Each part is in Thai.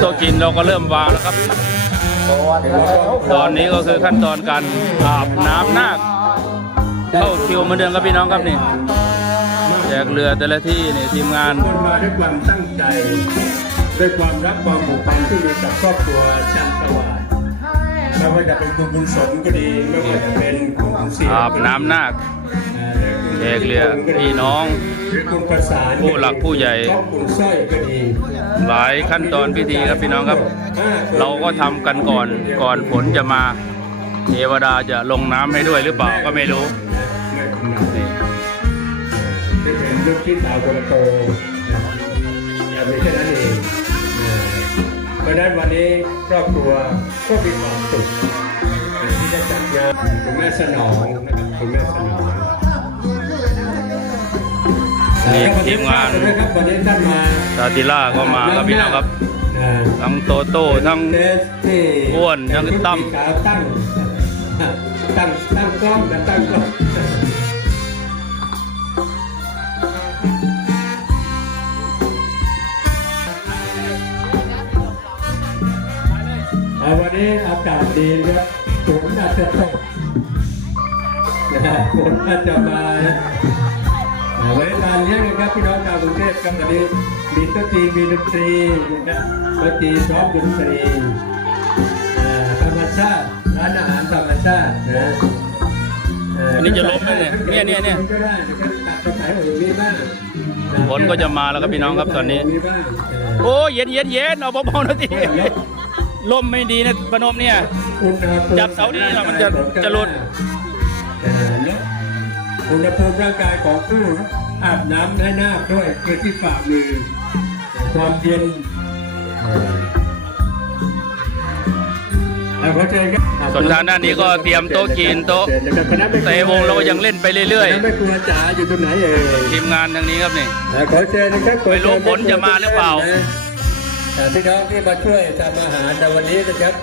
โต๊ะกินเราก็เริ่มวางแล้วครับ ตอนนี้ก็คือขั้นตอนการอาบน้ำนาคเข้าคิวเหมาเดิมครับพี่น้องครับนี่แจกเรือแต่ละที่นี่ทีมงานมาด้วยความตั้งใจด้วยความรักความผูกพันที่มีกับครอบครัวจันทร์สว่าง ไม่ว่าจะเป็นคุณบุญสมก็ดี ไม่ว่าจะเป็นคุณบุญศรีอาบน้ำนาคแจกเรือพี่น้องหรือคุณประสานผู้หลักผู้ใหญ่ครอบคุณสร้อยก็ดีหลายขั้นตอนพิธีครับพี่น้องครับ เราก็ทำกันก่อนก่อนฝนจะมาเทวดาจะลงน้ำให้ด้วยหรือเปล่าก็ไม่รู้ไม่กำหนดนี่จะเป็นลูกที่สาวคนโตนะอย่ามีแค่นั้นเองนะเพ ราะฉะนั้นวันนี้ครอบครัวก็มีความสุขที่ได้จัดงานคุณแม่สนองนะครับคุณแม่สนองนี่ทีมงานด้วยครับวันนี้ท่านมาซาติล่าก็มาครับพี่น้องครับ ทั้งโตโต้ทั้งอ้วนทั้งตั้มตั้งตั้งกล้องตั้งกล้อง นี้อากาศดีครับฝนอาจจะตกนะฮะฝนอาจจะมานะอ่าไว้ทานเลี้ยงกันครับพี่น้องชาวกรุงเทพครับวันนี้มีดนตรีมีดนตรีนะครับดนตรีพร้อมดนตรีธรรมชาติร้านอาหารธรรมชาตินะอันนี้จะล้มไหมเนี่ยเนี่ยเนี่ยเนี่ยฝนก็จะมาแล้วครับพี่น้องครับตอนนี้ โอ้เย็นเย็นเย็นเอาเบาๆหนะที ลมไม่ดีนะปนมเนี่ยอุณหภูมิจับเสานี่เรามันจะจะหลุดเอ่อและอุณหภูมิร่างกายของผู้อาบน้ำให้นาคด้วยคือที่ฝ่ามือ ความเย็นเอ่อเอาขอเชิญครับส่วนทางด้านนี้ก็เตรียมโต๊ะจีนโต๊ะเตะวงเราก็ยังเล่นไปเรื่อยคณะไม่กลัวจ๋าอยู่ตรงไหนเอ่ยๆทีมงานทางนี้ครับนี่อ่าขอเชิญนะครับขอไม่รู้เชิญฝนจะมาหรือเปล่านะอ่า พี่น้องที่มาช่วยทำอาหารในวันนี้นะครับ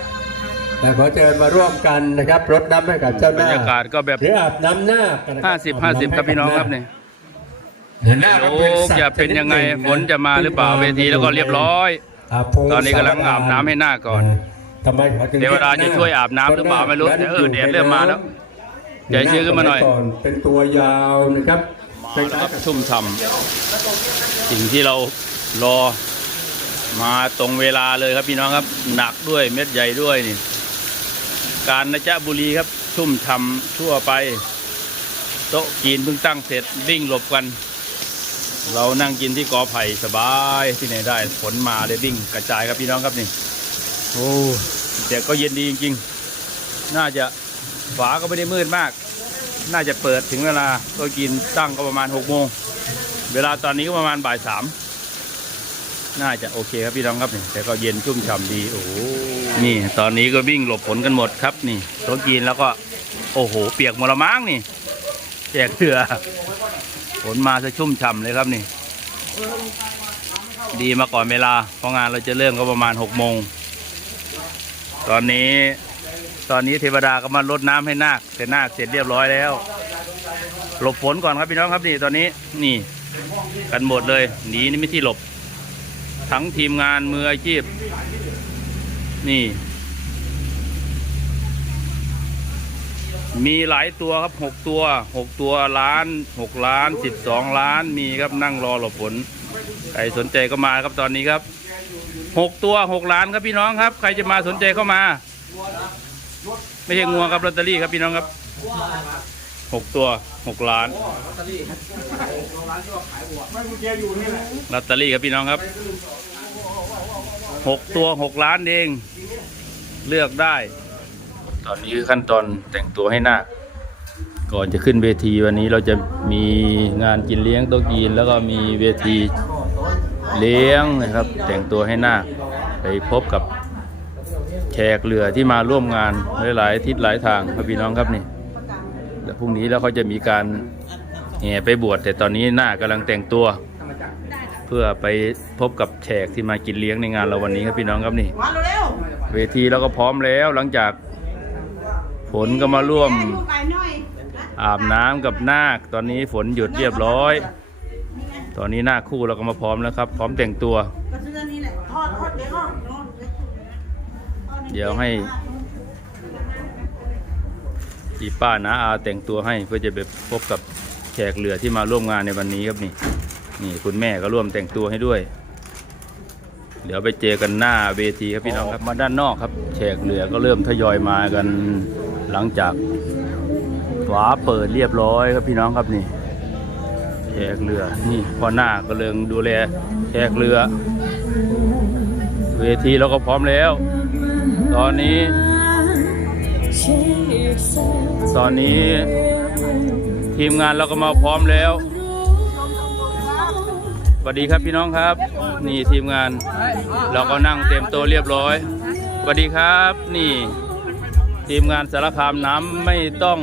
อ่าขอเชิญมาร่วมกันนะครับรดน้ำให้กับเจ้าหบรน้ารยากาศก็แบบหรืออาบน้ำหน้ากันนะครั50 50ครับพี่น้องครับนี่หน้าก็โอ้เป็นสัตว์จะเป็นยังไงชดหฝนจะมาหรือเปล่าเวทีแล้วก็เรียบร้อยาโพตอนนี้กำลังอาบน้ำให้หน้าก่อนทำไมขอถึงเทวดาจะช่วยอาบน้ำหรือเปล่าไม่รู้แต่เออแดดเริ่มมาแล้วใจชื้นขึ้นมาหน่อยก่เป็นตัวยาวนะครับมาแล้วครับชุ่มฉ่ำสิ่งที่เรารอ มาตรงเวลาเลยครับพี่น้องครับหนักด้วยเม็ดใหญ่ด้วยนี่ การนะจ๊ะบุรีครับ ชุ่มฉ่ำทั่วไป โต๊ะกินเพิ่งตั้งเสร็จวิ่งหลบกัน เรานั่งกินที่กอไผ่สบายที่ไหนได้ฝนมาเลยวิ่งกระจายครับพี่น้องครับนี่โอ้แต่ก็เย็นดีจริงๆ น่าจะฝาก็ไม่ได้มืดมาก น่าจะเปิดถึงเวลาก็กินตั้งก็ประมาณ6กโมงเวลาตอนนี้ก็ประมาณบ่ายสาม น่าจะโอเคครับพี่น้องครับนี่แต่ก็เย็นชุ่มฉ่ำดีโอ้โหนี่ ตอนนี้ก็วิ่งหลบฝนกันหมดครับนี่โต๊ะกินแล้วก็โอ้โห เปียกมละมังนี่แจกเถื่อฝนมาซะชุ่มฉ่ำเลยครับนี่ ดีมาก่อนเวลาเพราะงานเราจะเริ่มก็ประมาณหกโมงตอนนี้ตอนนี้เทวดาก็มารดน้ำให้นาคแต่นาคเสร็จเรียบร้อยแล้ว หลบฝนก่อนครับพี่น้องครับนี่ตอนนี้นี่ กันหมดเลยหนีนี่ไม่ที่หลบ ทั้งทีมงานมืออาชีพ นี่ มีหลายตัวครับหกตัวหกตัวล้านหกล้านสิบสองล้านมีครับนั่งรอหลบฝนใครสนใจก็มาครับตอนนี้ครับหกตัวหกล้านครับพี่น้องครับ ใครจะมาสนใจเข้ามา ไม่ใช่งัวครับลอตเตอรี่ครับพี่น้องครับ หกตัวหกล้านลอตเตอรี่ครับพี่น้องครับหกตัวหกล้านเองเลือกได้ ตอนนี้คือขั้นตอนแต่งตัวให้นาคก่อนจะขึ้นเวทีวันนี้เราจะมีงานกินเลี้ยงโต๊ะกินแล้วก็มีเวทีเลี้ยงนะครับ แต่งตัวให้นาคไปพบกับแขกเรือที่มาร่วมงานหลายๆทิศหลายทางครับพี่น้องครับนี่ แล้วพรุ่งนี้แล้วเขาจะมีการแห่ไปบวชแต่ตอนนี้หน้ากำลังแต่งตัว เพื่อไปพบกับแขกที่มากินเลี้ยงในงานเราวันนี้ครับพี่น้องครับนี่ เวทีเราก็พร้อมแล้วหลังจากฝนก็มาร่วมอาบน้ำกับนาค ตอนนี้ฝนหยุดเรียบร้อย ตอนนี้นาคคู่เราก็มาพร้อมแล้วครับ พร้อมแต่งตัว เดี๋ยวให้ อีป้านาอาแต่งตัวให้เพื่อจะไปพบกับแขกเรือที่มาร่วมงานในวันนี้ครับนี่ นี่คุณแม่ก็ร่วมแต่งตัวให้ด้วย เดี๋ยวไปเจอกันหน้าเวทีครับพี่น้องครับมาด้านนอกครับแขกเรือก็เริ่มทยอยมากันหลังจากฝาเปิดเรียบร้อยครับพี่น้องครับนี่แขกเรือนี่พ่อหน้าก็เริงดูแลแขกเรือ เวทีเราก็พร้อมแล้ว ตอนนี้ ตอนนี้ทีมงานเราก็มาพร้อมแล้วสวัสดีครับพี่น้องครับ นี่ทีมงาน เราก็นั่งเต็มโตเรียบร้อยสวัสดีครับ นี่ ทีมงานสารคามน้ำไม่ต้อง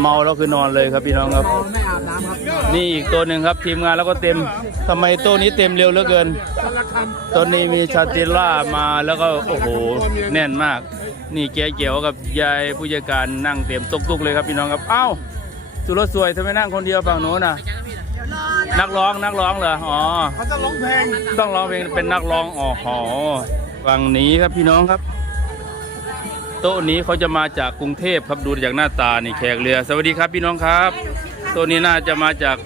เมาแล้วคือนอนเลยครับพี่น้องครับนี่อีกตัวหนึ่งครับทีมงานเราก็เต็มทำไมโต๊ะนี้เต็มเร็วเหลือเกินต้นนี้มีชาติล่ามาแล้วก็โอ้โหแน่นมาก นี่แกเกี่ยวกับยายผู้จัดการนั่งเต็มตุกๆเลยครับพี่น้องครับเอ้าสุรสวยทำไมนั่งคนเดียวฝั่งโน้นน่ะ นักร้องนักร้องเหรออ๋อ เขาจะร้องเพลง ต้องร้องเพลงเป็นนักร้องอ๋อหอฝั่งนี้ครับพี่น้องครับ โต๊ะนี้เขาจะมาจากกรุงเทพครับดูจากหน้าตานี่แขกเรือ สวัสดีครับพี่น้องครับโต๊ะนี้น่าจะมาจาก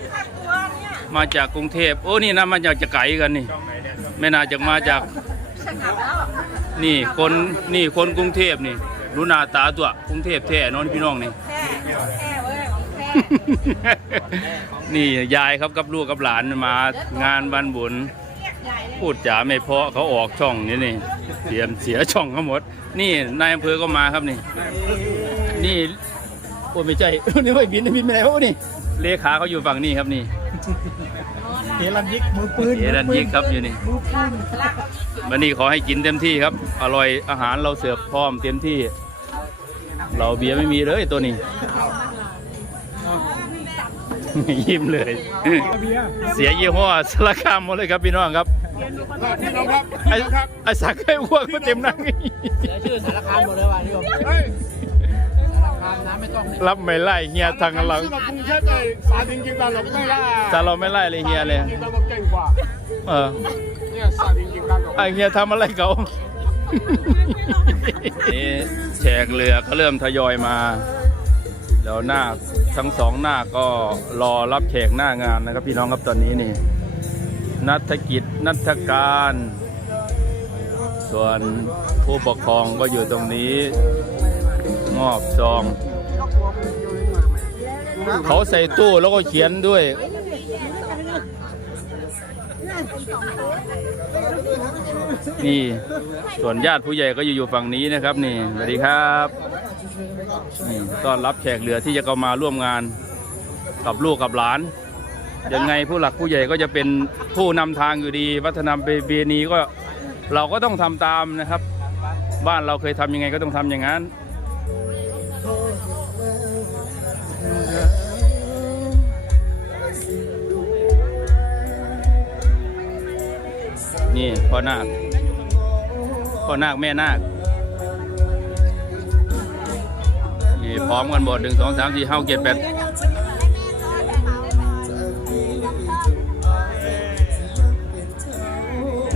มาจากกรุงเทพโอ้นี่น่ามาจากจะไกลกันนี่ ไม่น่าจะมาจาก นี่คนนี่คนกรุงเทพนี่รู้หน้าตาตัวกรุงเทพแท้นอนพี่น้องนี่นี่ยายครับกับลูกกับหลานมางานบ้านบุญ พูดจาไม่เพาะเขาออกช่องนี่นี่เสียเสียช่องเขาหมด นี่นายอำเภอก็มาครับนี่ นี่โอ้ไม่ใช่นี่ไม่บินบินไปไหนวะนี่เลขาเขาอยู่ฝั่งนี้ครับนี่เฮลันยิกมือปืนเอรันยิกครับอยู่นี่วันนี้ขอให้กินเต็มที่ครับ อร่อยอาหารเราเสิร์ฟพร้อมเต็มที่ เราเบียร์ไม่มีเลยตัวนี้ ยิ้มเลย เสียยี่ห้อสารคามหมดเลยครับพี่น้องครับพี่น้องครับไอ้ไอ้สักไอ้อ้วกก็เต็มนั่งเสียชื่อสารคามหมดเลยว่ะนี่ผมเฮ้ยสารคามน้ำไม่ต้องเนี่ยรับไม่ไล่เฮียทางหลังที่เรากรุงเทพเลยสาดิงกินกันเราก็ไม่ล่าแต่เราไม่ไล่เลยเฮียเลยกินกันเราเก่งกว่าเออเนี่ยสาดิงกินกันเราไอ้เฮียทำอะไรเขานี่แขกเรือก็เริ่มทยอยมา แล้วหน้าทั้งสองหน้าก็รอรับแขกหน้างานนะครับ พี่น้องครับตอนนี้นี่นัฐกิจนัฐการ ส่วนผู้ปกครองก็อยู่ตรงนี้มอบซอง เขาใส่ตู้แล้วก็เขียนด้วยนี่ส่วนญาติผู้ใหญ่ก็อยู่อยู่ฝั่งนี้นะครับ นี่สวัสดีครับ นี่ต้อนรับแขกเหลือที่จะเข้ามาร่วมงานกับลูกกับหลาน ยังไงผู้หลักผู้ใหญ่ก็จะเป็นผู้นำทางอยู่ดี วัฒนธรรมประเพณีก็เราก็ต้องทำตามนะครับ บ้านเราเคยทำยังไงก็ต้องทำอย่างนั้นนี่พ่อนาคพ่อนาคแม่นาค นี่พร้อมกันหมดหนึ่งสองสามสี่ห้าเจ็ดแปด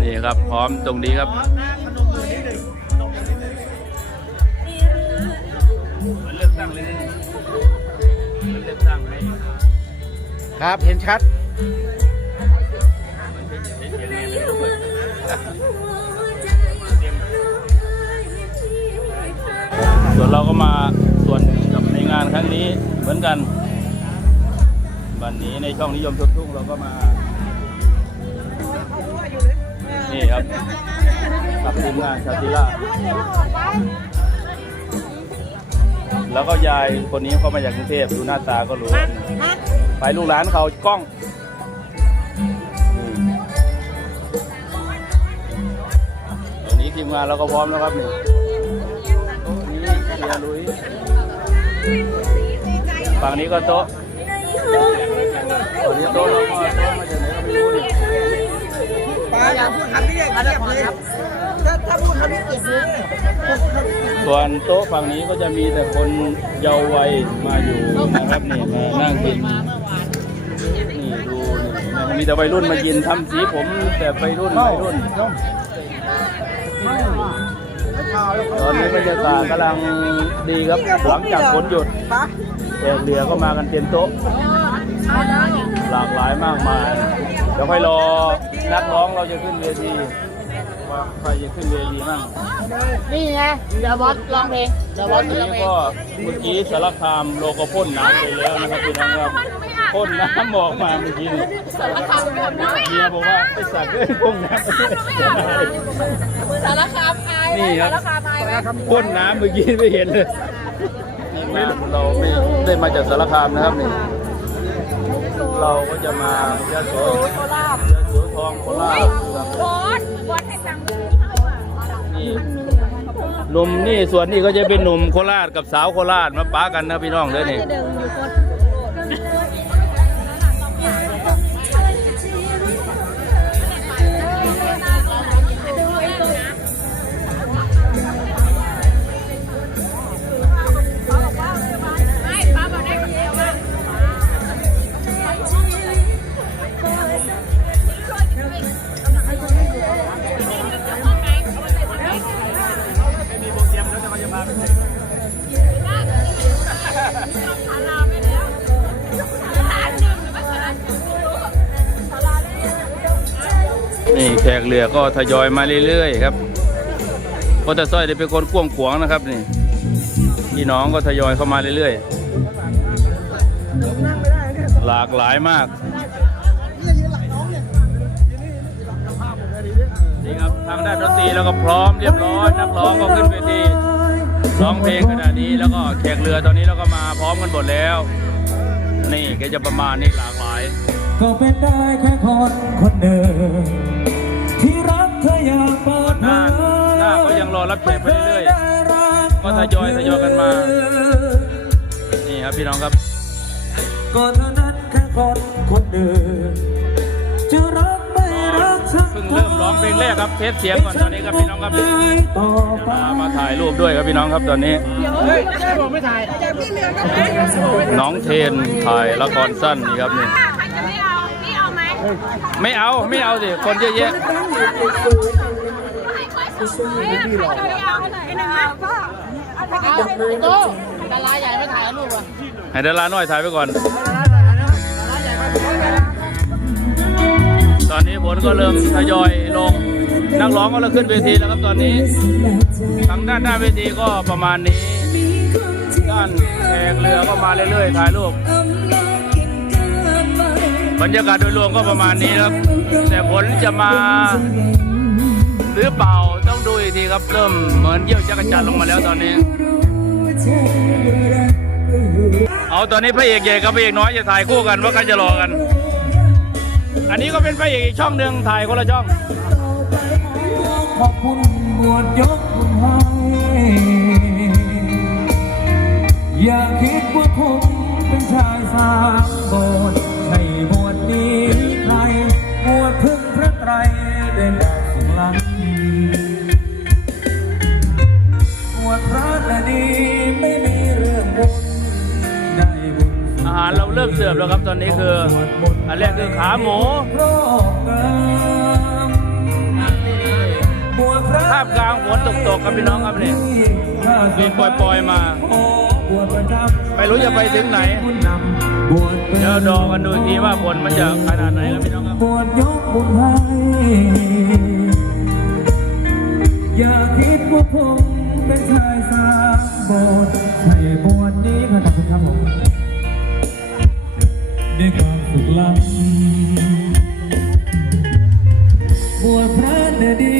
นี่ครับพร้อมตรงนี้ครับเลือกตั้งเลยเลือกตั้งเลยครับเห็นชัดส่วนเราก็มาส่วนหนึ่ งานครั้งนี้เหมือนกัน วันนี้ในช่องนิยมทุกทุ่งเราก็มา นี่ครับกับทีมงานชาติล่าแล้วก็ยายคนนี้เขามาจากกรุงเทพดูหน้าตาก็รู้ ไปลูกหลานเขากล้องตอนนี้ทีมงานเราก็พร้อมแล้วครับนี่โตนี้เชียร์ลุย ฝั่งนี้ก็โต๊ะฝั่งนี้โต๊ะเราก็โต๊ะมาจากไหนก็ไม่รู้นี่ป้าอย่าพูดคำนี้เลยเทียบเลยถ้าถ้าพูดคำนี้ติดเลยส่วนโต๊ะฝั่งนี้ก็จะมีแต่คนเยาว์วัยมาอยู่นะครับนี่มานั่งกินนี่ดูนี่มีแต่วัยรุ่นมากินทำสีผมแต่วัยรุ่นวัยรุ่น ตอนนี้บรรยากาศกำลังดีครับหลังจากฝนหยุดปะแขกเรือก็มากันเต็มโต๊ะ หลากหลายมากมายเดี๋ยวค่อยรอนักร้องเราจะขึ้นเวทีว่าใครจะขึ้นเวทีบ้างนี่ไงเดี๋ยวบอสร้องเพลงเดี๋ยวบตออสนร้องเพลงนี้ก็เมื่อกี้สารคามโลก็พ่นน้ำไปแล้วนะครับพี่น้องครับ พ่นน้ำออกมาเมื่อกี้นี่เมียบอกว่าไอ้สัตว์เอ้ยพ่นน้ำสารคามอายไหมนี่ครับสารคามอายไหมพ่นน้ำเมื่อกี้ไม่เห็นเลยนี่เราไม่ได้มาจากสารคามนะครับนี่เราก็จะมายะโสยะโสธรโคราชครับบอสบอสให้ตังค์นี่หนุ่มนี่ส่วนนี้ก็จะเป็นหนุ่มโคราชกับสาวโคราชมาป้ากันนะพี่น้องเด้อนี่ไม่ กเรือก็ทยอยมาเรื่อยๆครับก็แต่สร้อยได้เป็นคนกว้างขวางนะครับนี่พี่น้องก็ทยอยเข้ามาเรื่อยๆ หลากหลายมากนี่ครับทางด้านดนตรีแล้วก็พร้อมเรียบร้อยนักร้องก็ขึ้นเวทีร้องเพลงขนาดนี้แล้วก็แขกเรือตอนนี้เราก็มาพร้อมกันหมดแล้ว นี่ก็จะประมาณนี้หลากหลาย ก็เป็นได้แค่คนคนหนึ่ง ที่รักเธออย่างเปิดหเผน้ายหน้าก็ยังรอรับแขกไปเรื่อยๆก็ทยอยทยอยกันมา นี่ครับพี่น้องครับ ก็เท่านั้นแค่คนคนหนึ่งจะรักไม่รักสักเพิ่งเริ่มร้องเพลงแรกครับเทสเสียงก่อนตอนนี้ครับพี่น้องครับนี่ต่อไปมามาถ่ายรูปด้วยครับพี่น้องครับตอนนี้น้องเทนถ่ายละครสั้นนี่ครับนี่ ไม่เอาไม่เอาสิคนเยอะแยะเยใครจะไม่เอาไหนนะพ่อโตดาราใหญ่มาถ่ายรูปอะให้ดาราน้อยถ่ายไปก่อน ตอนนี้ผลก็เริ่มทยอยลง นักร้องก็เริ่มขึ้นเวทีแล้วครับตอนนี้ทางด้านหน้าเวทีก็ประมาณนี้ ด้านแขกเรือก็มาเรื่อยๆถ่ายรูป บรรยากาศโดยรวมก็ประมาณนี้ครับ แต่ผลจะมาหรือเปล่าต้องดูอีกทีครับ เริ่มเหมือนเยี่ยวจักรจันทร์ลงมาแล้วตอนนี้ เอาตอนนี้พระเอกใหญ่กับพระเอกน้อยจะถ่ายคู่กันว่าใครจะรอกัน อันนี้ก็เป็นพระเอกอีกช่องหนึ่งถ่ายคนละช่องขอบคุณบวชยกคุณให้อย่าคิดว่าผมเป็นชายสามโบส ใช่บวชนี้ใครบวชพึ่งพระไตรได้ดาวสุลังบวชพระและนี้ไม่มีเรื่องบุญได้บุญอาหารเราเริ่มเสิร์ฟแล้วครับตอนนี้คืออันแรกคือขาหมูโรคงาพกลางฝนตกๆครับพี่น้องครับเนี่ยมีปล่อยๆมา ไม่รู้จะไปถึงไหน เดี๋ยวรอกันดูอีกทีว่าฝนมันจะขนาดไหนครับพี่น้องครับบวชยกบุญให้อย่าคิดว่าผมเป็นชายสามโบสถ์ใช่บวชนี้ขอบคุณครับผมด้วยความสุขล้ำบวชพระเนยดี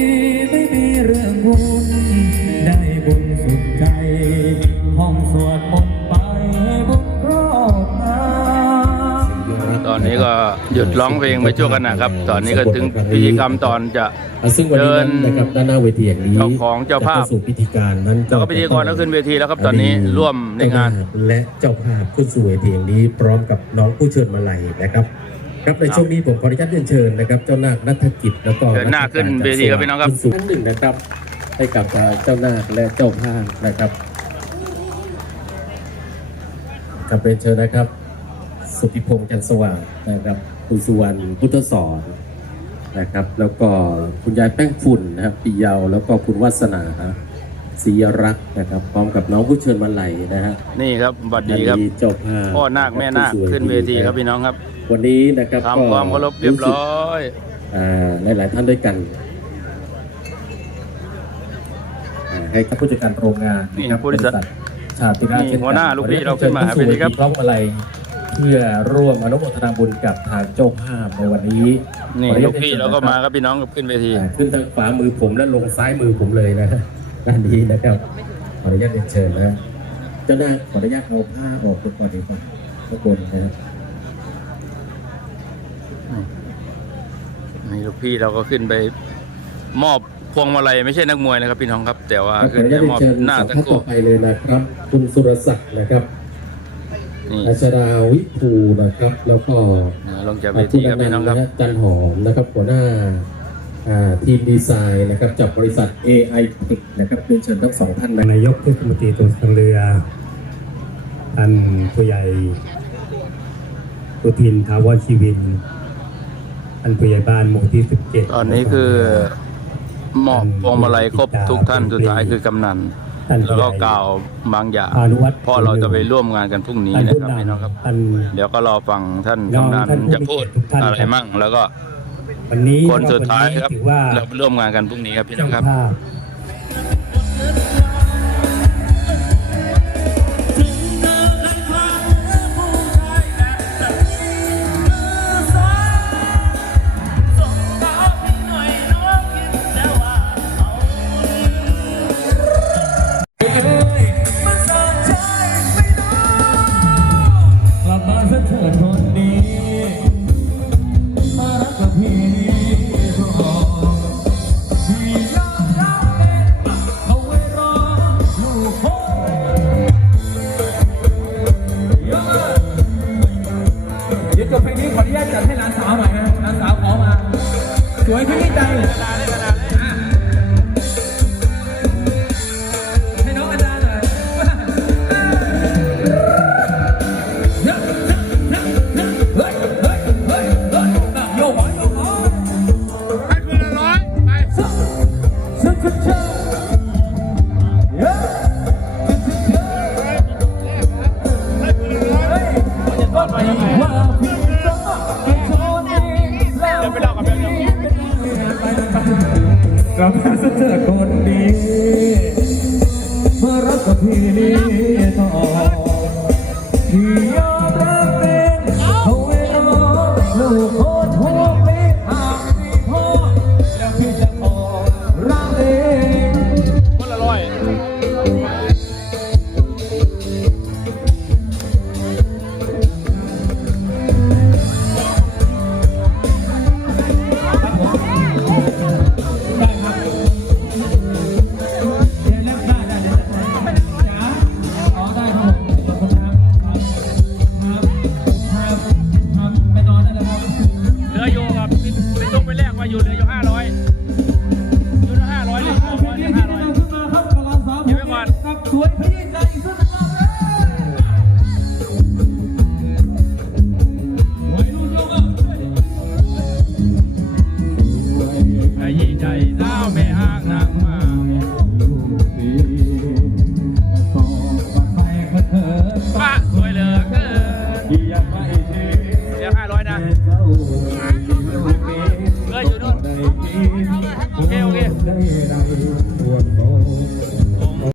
ไม่มีเรื่องบุญ หยุดร้องเพลงไปชั่วขณะครับ ตอนนี้ก็ถึงพิธีกรรมตอนจะอะซึ่งวันนี้นั้นเดินนะครับด้านหน้าเวทีอย่างนี้เจ้าของเจ้าภาพจะเข้สู่พิธีการนั้นแล้วก็พิธีกรก็ขึ้นเวทีแล้วครับตอนนี้ร่วมในงานเจ้ภพและเจ้าภาพขึ้นสู่เวทีอย่างนี้ พร้อมกับน้องผู้เชิญมาลัยนะครับครับในช่วงนี้ผมขออนุญาตเรียนเชิญนะครับ เจ้านาคนัฐกิจแล้วก็เชิญหน้าขึ้นเวทีครับพี่น้องครับขึ้สู่ท่านหนึ่งนะครับ ให้กับเจ้านาคและเจ้าภาพนะครับครับเป็นเชิญนะครับ สุทธิพงษ์จันทร์สว่างนะครับคุณสุวรรณพุทธสอนนะครับ แล้วก็คุณยายแป้งฝุ่นนะครับปีเยาแล้วก็คุณวัสนาศรีรักษ์นะครับ พร้อมกับน้องผู้เชิญมาลัยนะฮะนี่ครับบัดดีครับเจ้าภาพพ่อนาคแม่นาคผู้สยขึ้นเวทีครับพี่น้องครับ วันนี้นะครับทำความเคารพเรียบร้อยอ่าหลาย ๆ ท่านด้วยกันอ่าให้กับผู้จัดการโรงงานนี่นะครับผู้บริษัทชาติราชนี่เช่นหัวหน้าลูกพี่เราขึ้นมาหาเชิญเวทีครับพร้อมอะไร เพื่อร่วมอนุโมทนาบุญกับทางเจ้าภาพในวันนี้นี่ขออญลูตกพี่ชิญเราก็นะครับมาครับพี่น้องขึ้นเวทีอ่าขึ้นทางขวามือผมและลงซ้ายมือผมเลยนะด้านนี้นะครับขออนุญาตเรียนเชิญนะเจ้าหน้าขออนุญาตเอาผ้าออกก่อนดีกว่าทุกคนนะครับนี่ลูกพี่เราก็ขึ้นไปมอบพวงมาลัยไม่ใช่นักมวยนะครับพี่น้องครับ แต่ว่าขอขึ้นอนุไปญาตเรียมนอบเชิญหน้าสาวตะท่านกั่ต่อไปเลยนะครับ คุณสุรศักดิ์นะครับนี่ อัชราวิภูนะครับ แล้วก็ลงจากเวทีครับพี่น้องครับนะจันหอมนะครับหัวหน้าอ่าทีมดีไซน์นะครับจากบริษัท AI Tech นะครับเรียนเชิญทั้งสองท่านนะนายกเทศมนตรีตรงทางเรือท่านผู้ใหญ่ตุทินทาวรชีวินท่านผู้ใหญ่บ้านหมู่ที่สิบเจ็ดตอนนี้คือมอบพวงมาลัยครบทุกท่านสุดท้ายคือกำนันท่าน แล้วก็กล่าวบางอย่างพานุวัฒน์เพราะเราจะไปร่วมงานกันพรุ่งนี้ท่านนะผู้ครับพี่น้องครับนำท่านเดี๋ยวก็รอฟังท่านน้องกำนันท่านผู้จะพูดทุกท่านอะไรครับมั่ง แล้วก็วันนี้คนสุดท้ายครับถือว่าเราไปร่วมงานกันพรุ่งนี้ครับพี่น้เจ้าองครับ พี่ อยู่เหลืออยู่ห้าร้อ